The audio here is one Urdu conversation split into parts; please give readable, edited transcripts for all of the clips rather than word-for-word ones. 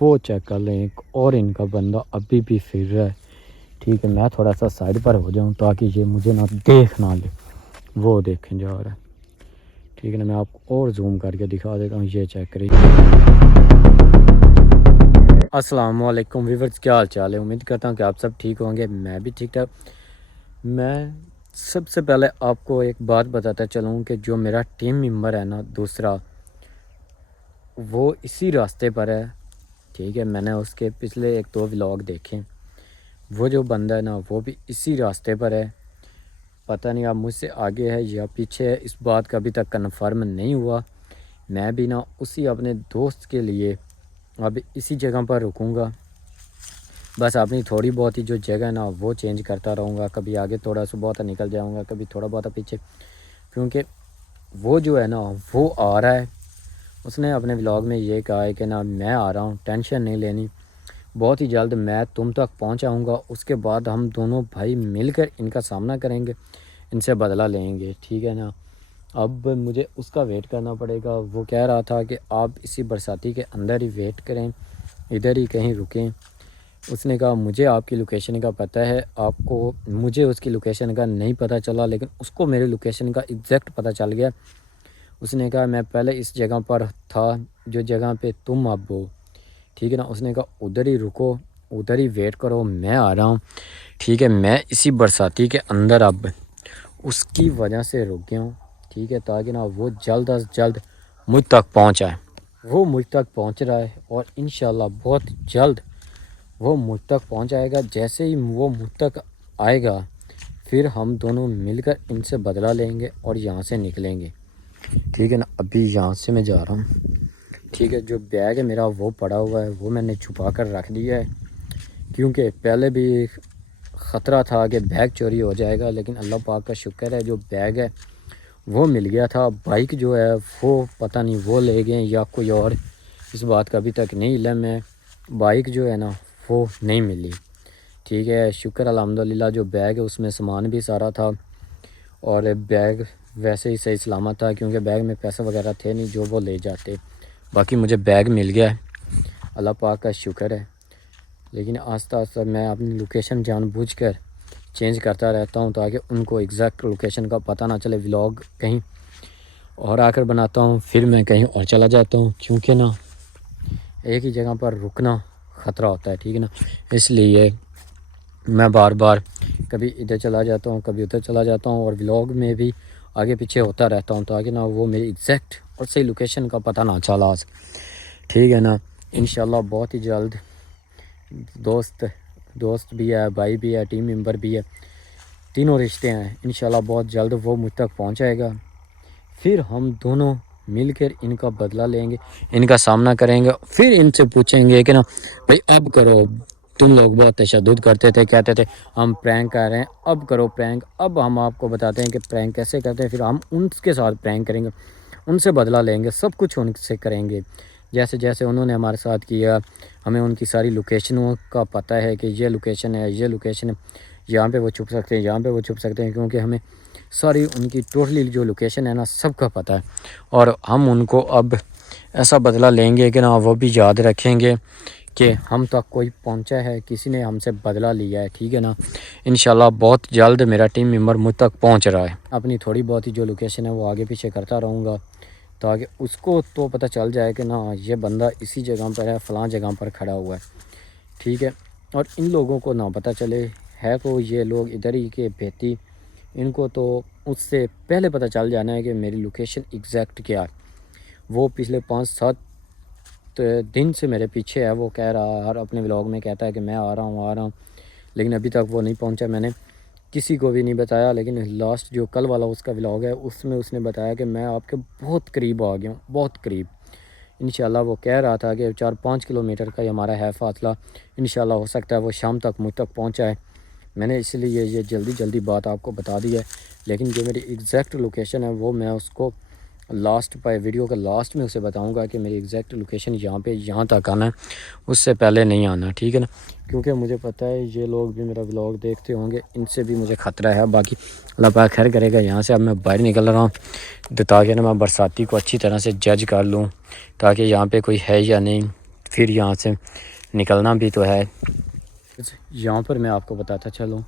وہ چیک کر لیں. ایک اور ان کا بندہ ابھی بھی پھر رہا ہے. ٹھیک ہے میں تھوڑا سا سائڈ پر ہو جاؤں تاکہ یہ مجھے نہ دیکھ نہ لے. وہ دیکھیں جا رہا ہے. ٹھیک ہے نا, میں آپ کو اور زوم کر کے دکھا دیتا ہوں. یہ چیک کریے. السلام علیکم ویورز, کیا حال چال ہے؟ امید کرتا ہوں کہ آپ سب ٹھیک ہوں گے. میں بھی ٹھیک ٹھاک. میں سب سے پہلے آپ کو ایک بات بتاتا چلوں کہ جو میرا ٹیم ممبر ہے نا دوسرا, وہ اسی راستے پر ہے. ٹھیک ہے, میں نے اس کے پچھلے 1-2 ولاگ دیکھیں. وہ جو بندہ ہے نا وہ بھی اسی راستے پر ہے. پتہ نہیں آپ مجھ سے آگے ہے یا پیچھے ہے, اس بات کا ابھی تک کنفرم نہیں ہوا. میں بھی نا اسی اپنے دوست کے لیے اب اسی جگہ پر رکوں گا. بس اپنی تھوڑی بہت ہی جو جگہ ہے نا وہ چینج کرتا رہوں گا. کبھی آگے تھوڑا سا بہت نکل جاؤں گا, کبھی تھوڑا بہت پیچھے. کیونکہ وہ جو ہے نا وہ آ رہا ہے. اس نے اپنے ولاگ میں یہ کہا ہے کہ نا میں آ رہا ہوں, ٹینشن نہیں لینی, بہت ہی جلد میں تم تک پہنچ آؤں گا. اس کے بعد ہم دونوں بھائی مل کر ان کا سامنا کریں گے, ان سے بدلہ لیں گے. ٹھیک ہے نا. اب مجھے اس کا ویٹ کرنا پڑے گا. وہ کہہ رہا تھا کہ آپ اسی برساتی کے اندر ہی ویٹ کریں, ادھر ہی کہیں رکیں. اس نے کہا مجھے آپ کی لوکیشن کا پتہ ہے, آپ کو مجھے اس کی لوکیشن کا نہیں پتہ چلا, لیکن اس کو میری لوکیشن کا ایگزیکٹ پتہ چل گیا. اس نے کہا میں پہلے اس جگہ پر تھا جو جگہ پہ تم اب ہو. ٹھیک ہے نا. اس نے کہا ادھر ہی رکو, ادھر ہی ویٹ کرو, میں آ رہا ہوں. ٹھیک ہے, میں اسی برساتی کے اندر اب اس کی وجہ سے رک گیا ہوں. ٹھیک ہے, تاکہ نا وہ جلد از جلد مجھ تک پہنچ جائے. وہ مجھ تک پہنچ رہا ہے اور انشاءاللہ بہت جلد وہ مجھ تک پہنچ جائے گا. جیسے ہی وہ مجھ تک آئے گا پھر ہم دونوں مل کر ان سے بدلہ لیں گے اور یہاں سے نکلیں گے. ٹھیک ہے نا. ابھی یہاں سے میں جا رہا ہوں. ٹھیک ہے, جو بیگ ہے میرا وہ پڑا ہوا ہے, وہ میں نے چھپا کر رکھ دیا ہے. کیونکہ پہلے بھی خطرہ تھا کہ بیگ چوری ہو جائے گا, لیکن اللہ پاک کا شکر ہے جو بیگ ہے وہ مل گیا تھا. بائک جو ہے وہ پتہ نہیں وہ لے گئے یا کوئی اور, اس بات کا ابھی تک نہیں علم ہے. بائک جو ہے نا وہ نہیں ملی. ٹھیک ہے, شکر الحمدللہ جو بیگ ہے اس میں سامان بھی سارا تھا اور بیگ ویسے ہی صحیح سلامت تھا, کیونکہ بیگ میں پیسے وغیرہ تھے نہیں جو وہ لے جاتے. باقی مجھے بیگ مل گیا ہے, اللہ پاک کا شکر ہے. لیکن آہستہ آہستہ میں اپنی لوکیشن جان بوجھ کر چینج کرتا رہتا ہوں تاکہ ان کو ایگزیکٹ لوکیشن کا پتہ نہ چلے. ولاگ کہیں اور آ کر بناتا ہوں, پھر میں کہیں اور چلا جاتا ہوں, کیونکہ نا ایک ہی جگہ پر رکنا خطرہ ہوتا ہے. ٹھیک ہے نا. اس لیے میں بار بار کبھی ادھر چلا جاتا ہوں, کبھی ادھر چلا جاتا ہوں, اور ولاگ میں بھی آگے پیچھے ہوتا رہتا ہوں تاکہ نا وہ میری ایگزیکٹ اور صحیح لوکیشن کا پتہ نہ چلا. ٹھیک ہے نا. انشاءاللہ بہت ہی جلد دوست بھی ہے, بھائی بھی ہے, ٹیم ممبر بھی ہے, تینوں رشتے ہیں. انشاءاللہ بہت جلد وہ مجھ تک پہنچ جائے گا. پھر ہم دونوں مل کر ان کا بدلہ لیں گے, ان کا سامنا کریں گے. پھر ان سے پوچھیں گے کہ نا بھائی اب کرو, تم لوگ بہت تشدد کرتے تھے, کہتے تھے ہم پرینک کر رہے ہیں, اب کرو پرینک. اب ہم آپ کو بتاتے ہیں کہ پرینک کیسے کرتے ہیں. پھر ہم ان کے ساتھ پرینک کریں گے, ان سے بدلہ لیں گے, سب کچھ ان سے کریں گے جیسے جیسے انہوں نے ہمارے ساتھ کیا. ہمیں ان کی ساری لوکیشنوں کا پتہ ہے کہ یہ لوکیشن ہے, یہ لوکیشن ہے, یہاں پہ وہ چھپ سکتے ہیں, یہاں پہ وہ چھپ سکتے ہیں, کیونکہ ہمیں ساری ان کی ٹوٹلی جو لوکیشن ہے نا سب کا پتہ ہے. اور ہم ان کو اب ایسا بدلہ لیں گے کہ نا وہ بھی یاد رکھیں گے کہ ہم تک کوئی پہنچا ہے, کسی نے ہم سے بدلہ لیا ہے. ٹھیک ہے نا. انشاءاللہ بہت جلد میرا ٹیم ممبر مجھ تک پہنچ رہا ہے. اپنی تھوڑی بہت ہی جو لوکیشن ہے وہ آگے پیچھے کرتا رہوں گا تاکہ اس کو تو پتہ چل جائے کہ نا یہ بندہ اسی جگہ پر ہے, فلاں جگہ پر کھڑا ہوا ہے. ٹھیک ہے. اور ان لوگوں کو نہ پتہ چلے ہے تو یہ لوگ ادھر ہی کے بھیتی, ان کو تو اس سے پہلے پتہ چل جانا ہے کہ میری لوکیشن ایگزیکٹ کیا ہے. وہ پچھلے 5-7 دن سے میرے پیچھے ہے. وہ کہہ رہا ہر اپنے ولاگ میں کہتا ہے کہ میں آ رہا ہوں, لیکن ابھی تک وہ نہیں پہنچا. میں نے کسی کو بھی نہیں بتایا, لیکن لاسٹ جو کل والا اس کا ولاگ ہے اس میں اس نے بتایا کہ میں آپ کے بہت قریب آ گیا ہوں, بہت قریب. انشاءاللہ وہ کہہ رہا تھا کہ 4-5 کلومیٹر کا ہمارا ہے فاصلہ. انشاءاللہ ہو سکتا ہے وہ شام تک مجھ تک پہنچا ہے. میں نے اس لیے یہ جلدی بات آپ کو بتا دی ہے, لیکن جو میری ایگزیکٹ لوکیشن ہے وہ میں اس کو لاسٹ پہ ویڈیو کا لاسٹ میں اسے بتاؤں گا کہ میری ایگزیکٹ لوکیشن یہاں تک آنا ہے, اس سے پہلے نہیں آنا. ٹھیک ہے نا. کیونکہ مجھے پتہ ہے یہ لوگ بھی میرا ولاگ دیکھتے ہوں گے, ان سے بھی مجھے خطرہ ہے. باقی اللہ پاک خیر کرے گا. یہاں سے اب میں باہر نکل رہا ہوں تاکہ نا میں برساتی کو اچھی طرح سے جج کر لوں تاکہ یہاں پہ کوئی ہے یا نہیں. پھر یہاں سے نکلنا بھی تو ہے۔ یہاں پر میں آپ کو بتاتا چلوں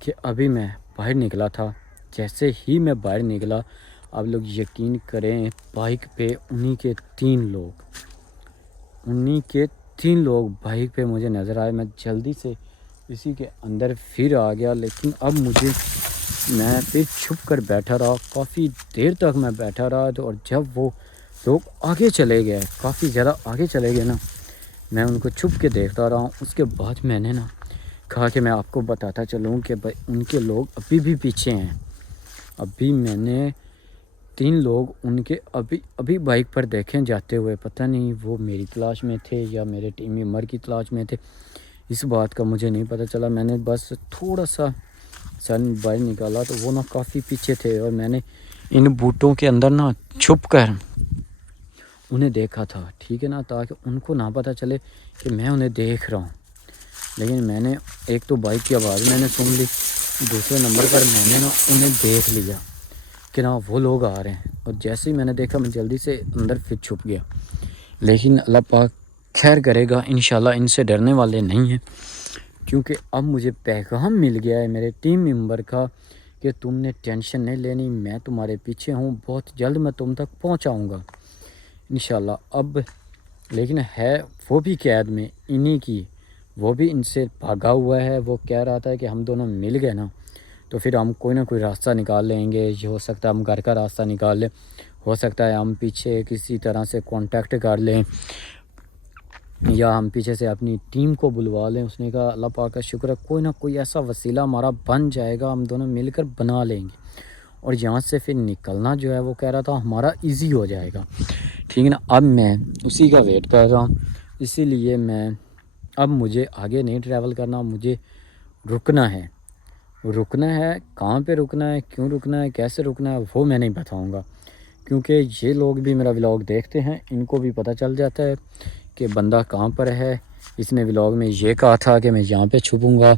کہ ابھی میں باہر نکلا تھا، جیسے ہی میں باہر نکلا آپ لوگ یقین کریں بائک پہ انہی کے تین لوگ بائک پہ مجھے نظر آئے۔ میں جلدی سے اسی کے اندر پھر آ گیا، لیکن اب میں پھر چھپ کر بیٹھا رہا، کافی دیر تک میں بیٹھا رہا۔ اور جب وہ لوگ آگے چلے گئے، کافی زیادہ آگے چلے گئے نا، میں ان کو چھپ کے دیکھتا رہا ہوں۔ اس کے بعد میں نے کہا کہ میں آپ کو بتاتا چلوں کہ بھائی ان کے لوگ ابھی بھی پیچھے ہیں۔ ابھی میں نے 3 لوگ ان کے ابھی بائک پر دیکھیں جاتے ہوئے، پتہ نہیں وہ میری تلاش میں تھے یا میرے ٹیم ممبر کی تلاش میں تھے، اس بات کا مجھے نہیں پتہ چلا۔ میں نے بس تھوڑا سا باہر نکالا تو وہ کافی پیچھے تھے، اور میں نے ان بوٹوں کے اندر چھپ کر انہیں دیکھا تھا، ٹھیک ہے نا، تاکہ ان کو نہ پتہ چلے کہ میں انہیں دیکھ رہا ہوں۔ لیکن میں نے ایک تو بائک کی آواز میں نے سن لی، دوسرے نمبر پر میں نے انہیں دیکھ لیا کہ وہ لوگ آ رہے ہیں، اور جیسے ہی میں نے دیکھا میں جلدی سے اندر پھر چھپ گیا۔ لیکن اللہ پاک خیر کرے گا، انشاءاللہ ان سے ڈرنے والے نہیں ہیں، کیونکہ اب مجھے پیغام مل گیا ہے میرے ٹیم ممبر کا کہ تم نے ٹینشن نہیں لینی، میں تمہارے پیچھے ہوں، بہت جلد میں تم تک پہنچاؤں گا انشاءاللہ۔ اب لیکن ہے وہ بھی قید میں انہی کی، وہ بھی ان سے بھاگا ہوا ہے۔ وہ کہہ رہا تھا کہ ہم دونوں مل گئے نا تو پھر ہم کوئی نہ کوئی راستہ نکال لیں گے، یہ ہو سکتا ہے ہم گھر کا راستہ نکال لیں، ہو سکتا ہے ہم پیچھے کسی طرح سے کانٹیکٹ کر لیں، یا ہم پیچھے سے اپنی ٹیم کو بلوا لیں۔ اس نے کہا اللہ پاک کا شکر ہے کوئی نہ کوئی ایسا وسیلہ ہمارا بن جائے گا، ہم دونوں مل کر بنا لیں گے، اور یہاں سے پھر نکلنا جو ہے وہ کہہ رہا تھا ہمارا ایزی ہو جائے گا، ٹھیک ہے نا۔ اب میں اسی کا ویٹ کر رہا ہوں، اسی لیے اب مجھے آگے نہیں ٹریول کرنا، مجھے رکنا ہے۔ کہاں پہ رکنا ہے، کیوں رکنا ہے، کیسے رکنا ہے وہ میں نہیں بتاؤں گا، کیونکہ یہ لوگ بھی میرا ولاگ دیکھتے ہیں، ان کو بھی پتہ چل جاتا ہے کہ بندہ کہاں پر ہے۔ اس نے ولاگ میں یہ کہا تھا کہ میں یہاں پہ چھپوں گا،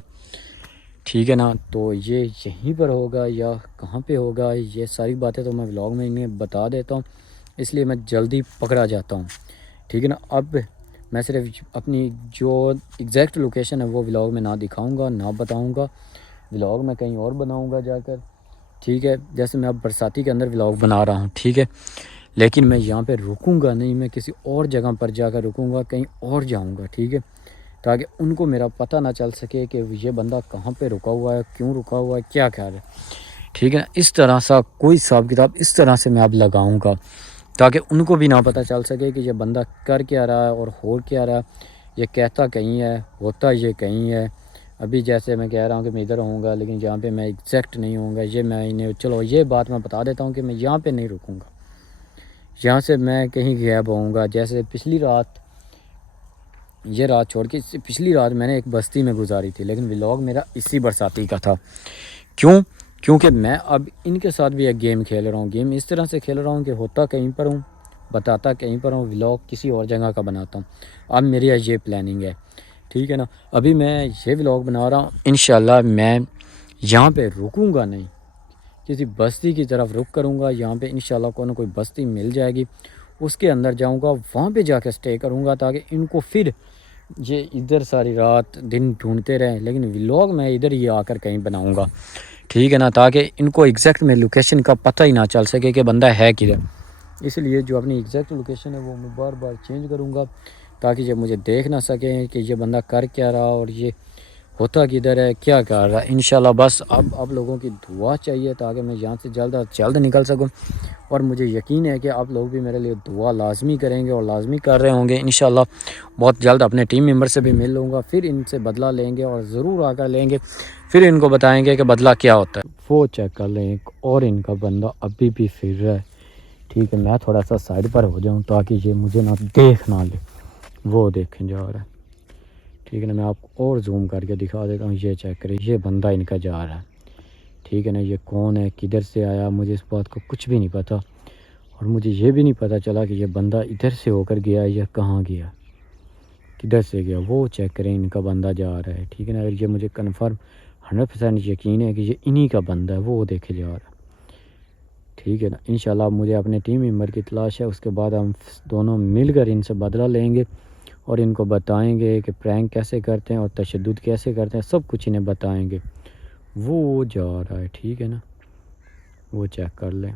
ٹھیک ہے نا، تو یہ یہیں پر ہوگا یا کہاں پہ ہوگا، یہ ساری باتیں تو میں ولاگ میں انہیں بتا دیتا ہوں، اس لیے میں جلدی پکڑا جاتا ہوں، ٹھیک ہے نا۔ اب میں صرف اپنی جو ایگزیکٹ لوکیشن ہے وہ ولاگ میں نہ دکھاؤں گا، نہ بتاؤں گا، ولاگ میں کہیں اور بناؤں گا جا کر، ٹھیک ہے۔ جیسے میں اب برساتی کے اندر ولاگ بنا رہا ہوں، ٹھیک ہے، لیکن میں یہاں پہ رکوں گا نہیں، میں کسی اور جگہ پر جا کر رکوں گا، کہیں اور جاؤں گا، ٹھیک ہے، تاکہ ان کو میرا پتہ نہ چل سکے کہ یہ بندہ کہاں پہ رکا ہوا ہے، کیوں رکا ہوا ہے، کیا خیال ہے، ٹھیک ہے نا۔ اس طرح سا کوئی حساب کتاب اس طرح سے میں اب لگاؤں گا تاکہ ان کو بھی نہ پتہ چل سکے کہ یہ بندہ کر کیا رہا ہے اور ہو کیا رہا ہے، یہ کہتا کہیں ہے، ہوتا یہ کہیں ہے۔ ابھی جیسے میں کہہ رہا ہوں کہ میں ادھر ہوں گا، لیکن جہاں پہ میں ایگزیکٹ نہیں ہوں گا، یہ میں انہیں چلو یہ بات میں بتا دیتا ہوں کہ میں یہاں پہ نہیں رکوں گا، یہاں سے میں کہیں غائب ہوں گا۔ جیسے پچھلی رات، یہ رات چھوڑ کے پچھلی رات میں نے ایک بستی میں گزاری تھی، لیکن ولاگ میرا اسی برساتی کا تھا، کیونکہ میں اب ان کے ساتھ بھی ایک گیم کھیل رہا ہوں، گیم اس طرح سے کھیل رہا ہوں کہ ہوتا کہیں پر ہوں، بتاتا کہیں پر ہوں، ولاگ کسی اور جگہ کا بناتا ہوں۔ اب میری یہ پلاننگ ہے، ٹھیک ہے نا۔ ابھی میں یہ ولاگ بنا رہا ہوں، انشاءاللہ میں یہاں پہ رکوں گا نہیں، کسی بستی کی طرف رک کروں گا، یہاں پہ انشاءاللہ کوئی نہ کوئی بستی مل جائے گی، اس کے اندر جاؤں گا، وہاں پہ جا کے سٹے کروں گا، تاکہ ان کو پھر یہ ادھر ساری رات دن ڈھونڈتے رہیں، لیکن ولاگ میں ادھر ہی آ کر کہیں بناؤں گا، ٹھیک ہے نا، تاکہ ان کو ایگزیکٹ میں لوکیشن کا پتہ ہی نہ چل سکے کہ بندہ ہے کدھر۔ اس لیے جو اپنی ایگزیکٹ لوکیشن ہے وہ میں بار بار چینج کروں گا، تاکہ یہ مجھے دیکھ نہ سکیں کہ یہ بندہ کر کیا رہا اور یہ ہوتا کدھر ہے، کیا کر رہا ہے۔ انشاءاللہ بس اب آپ لوگوں کی دعا چاہیے تاکہ میں یہاں سے جلد از جلد نکل سکوں، اور مجھے یقین ہے کہ آپ لوگ بھی میرے لیے دعا لازمی کریں گے اور لازمی کر رہے ہوں گے۔ انشاءاللہ بہت جلد اپنے ٹیم ممبر سے بھی مل لوں گا، پھر ان سے بدلہ لیں گے، اور ضرور آ کر لیں گے، پھر ان کو بتائیں گے کہ بدلہ کیا ہوتا ہے۔ وہ چیک کر لیں، ایک اور ان کا بندہ ابھی بھی پھر رہا ہے، ٹھیک ہے، میں تھوڑا سا سائڈ پر ہو جاؤں تاکہ یہ مجھے دیکھ نہ لے، وہ دیکھیں جا رہا ہے، ٹھیک ہے نا۔ میں آپ کو اور زوم کر کے دکھا دیتا ہوں، یہ چیک کریں، یہ بندہ ان کا جا رہا ہے، ٹھیک ہے نا۔ یہ کون ہے، کدھر سے آیا، مجھے اس بات کو کچھ بھی نہیں پتہ، اور مجھے یہ بھی نہیں پتہ چلا کہ یہ بندہ ادھر سے ہو کر گیا یا کہاں گیا، کدھر سے گیا۔ وہ چیک کریں، ان کا بندہ جا رہا ہے، ٹھیک ہے نا۔ اگر یہ مجھے کنفرم 100% یقین ہے کہ یہ انہی کا بندہ ہے، وہ دیکھے جا رہا ہے، ٹھیک ہے نا۔ انشاءاللہ مجھے اپنے ٹیم ممبر کی تلاش ہے، اس کے بعد ہم دونوں مل کر ان سے بدلہ لیں گے، اور ان کو بتائیں گے کہ پرینک کیسے کرتے ہیں اور تشدد کیسے کرتے ہیں، سب کچھ انہیں بتائیں گے۔ وہ جا رہا ہے، ٹھیک ہے نا، وہ چیک کر لیں۔